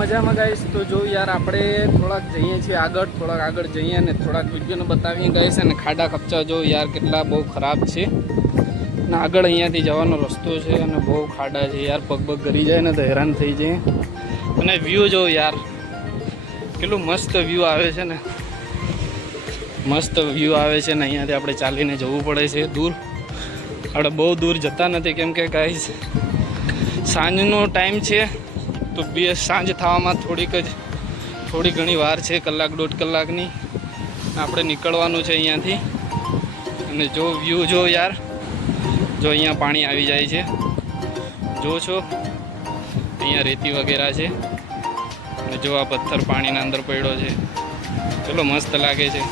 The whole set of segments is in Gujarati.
મજામાં ગાઈસ. તો જો યાર આપણે થોડાક જઈએ છીએ આગળ જઈએ અને થોડાક વિડીયોને બતાવીએ ગાઈસ. અને ખાડા કપચા જો યાર કેટલા બહુ ખરાબ છે અને આગળ અહીંયાથી જવાનો રસ્તો છે અને બહુ ખાડા છે યાર. પગ ગરી જાય ને તો હેરાન થઈ જાય. અને વ્યૂ જો યાર કેટલું મસ્ત વ્યૂ આવે છે ને, મસ્ત વ્યૂ આવે છે ને. અહીંયાથી આપણે ચાલીને જવું પડે છે દૂર. આપણે બહુ દૂર જતા નથી કેમ કે ગાઈસ સાંજનો ટાઈમ છે તો સાંજ થવામાં થોડી ઘણી વાર છે, કલાક દોઢ કલાકની. આપણે નીકળવાનું છે અહીંયાથી. અને જો વ્યૂ જો યાર, જો અહીંયા પાણી આવી જાય છે, જો છો અહીંયા રેતી વગેરે છે. અને જો આ પથ્થર પાણીના અંદર પડ્યો છે, કેટલો મસ્ત લાગે છે.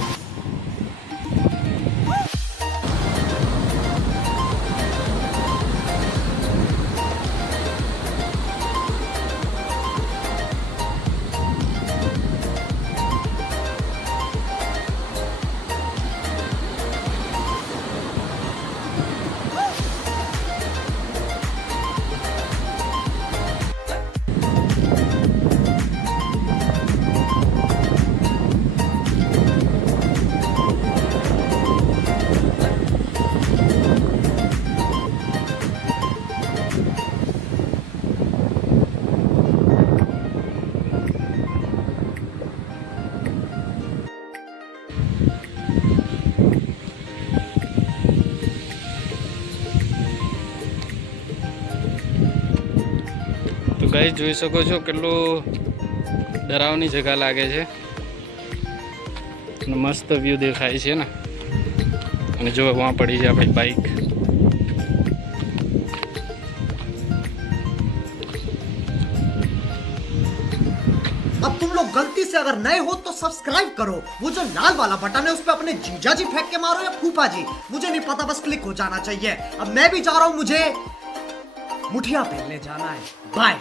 તો ગાઈસ જોઈ શકો છો કેટલું ડરાવની જગા લાગે છે અને મસ્ત વ્યૂ દેખાય છે ને. અને જો વहाँ પડી છે આપણી બાઇક. अब तुम लोग गलती से अगर नए हो तो सब्सक्राइब करो, वो जो लाल वाला बटन है उस पे अपने जीजा जी फेंक के मारो या फूफा जी, मुझे नहीं पता, बस क्लिक हो जाना चाहिए. अब मैं भी जा रहा हूँ, मुझे मुठिया पहनने जाना है. बाय.